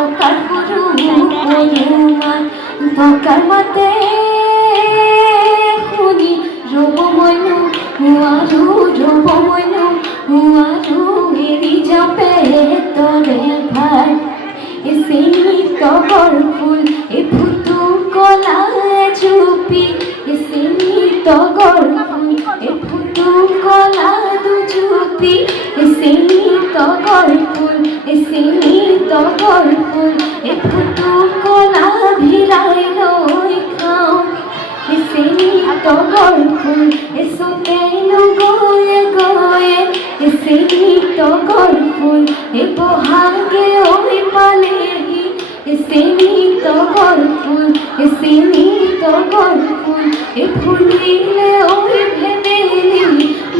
talker পরিমাণ talker মাতে শুনি ৰব মইনো আৰু ৰব মইনো আৰু এৰি যাবে তৰে ভাই এসেনি টগর ফুল এ ফুটু কলা চুপি এসেনি টগর ফুল এ ফুটু কলা দু চুপি এসেনি টগর ফুল এসেনি টগর ফুল এ ফুটু কলা ভিড়াই লই খাও এসেনি টগর ফুল এসো কেন গয়ে গয়ে এসেনি টগর ফুল এ বহাগে ওই পালেহি এসেনি টগর ফুল এসেনি টগর ফুল এ ফুলিলে ওই ভেবেলি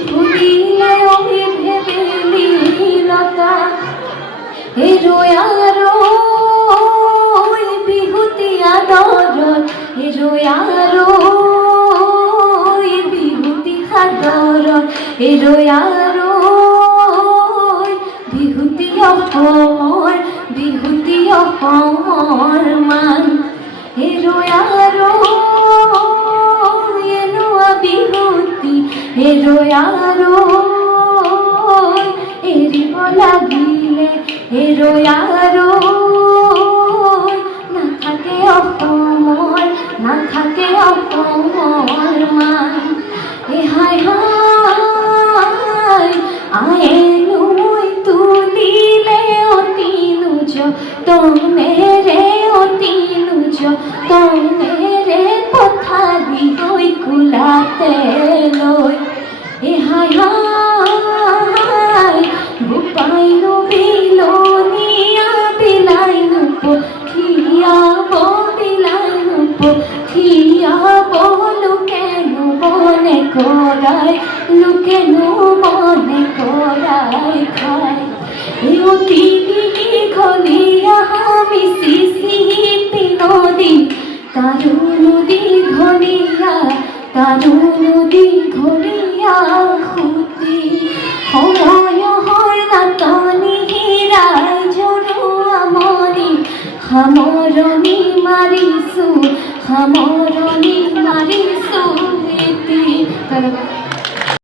ফুলিলে ওই ভেবেলি লতা এ রোয়া রোই বিহুতি আদরত এ রোয়া রোই বিহুতি খাদরত এ রোয়া রোই বিহুতি অসমৰ বিহুতি অসমৰ মান এ ৰয়া ৰৈ এনোৱা বিহুতি এ ৰয়া ৰৈ এৰিব লাগিলে এ ৰয়া ৰৈ নাথাকে অসমৰ নাথাকে অসমৰ মান এ হাই হাই আয়েনো তুলিলে অতিনুজ তনেৰে অতিনুজ তনেৰে পথালি গৈ কোলাতে লৈ এ হাই হাই বোপাইনো বিলনীয়া বিলাইনো পঠিয়াব বিলাইনো পঠিয়াব লোকেনো মনে কৰাই লোকেনো মনে কৰাই খায় এ অতি দীঘলীয়া মিচিচিপি নদী তাৰো দীঘলীয়া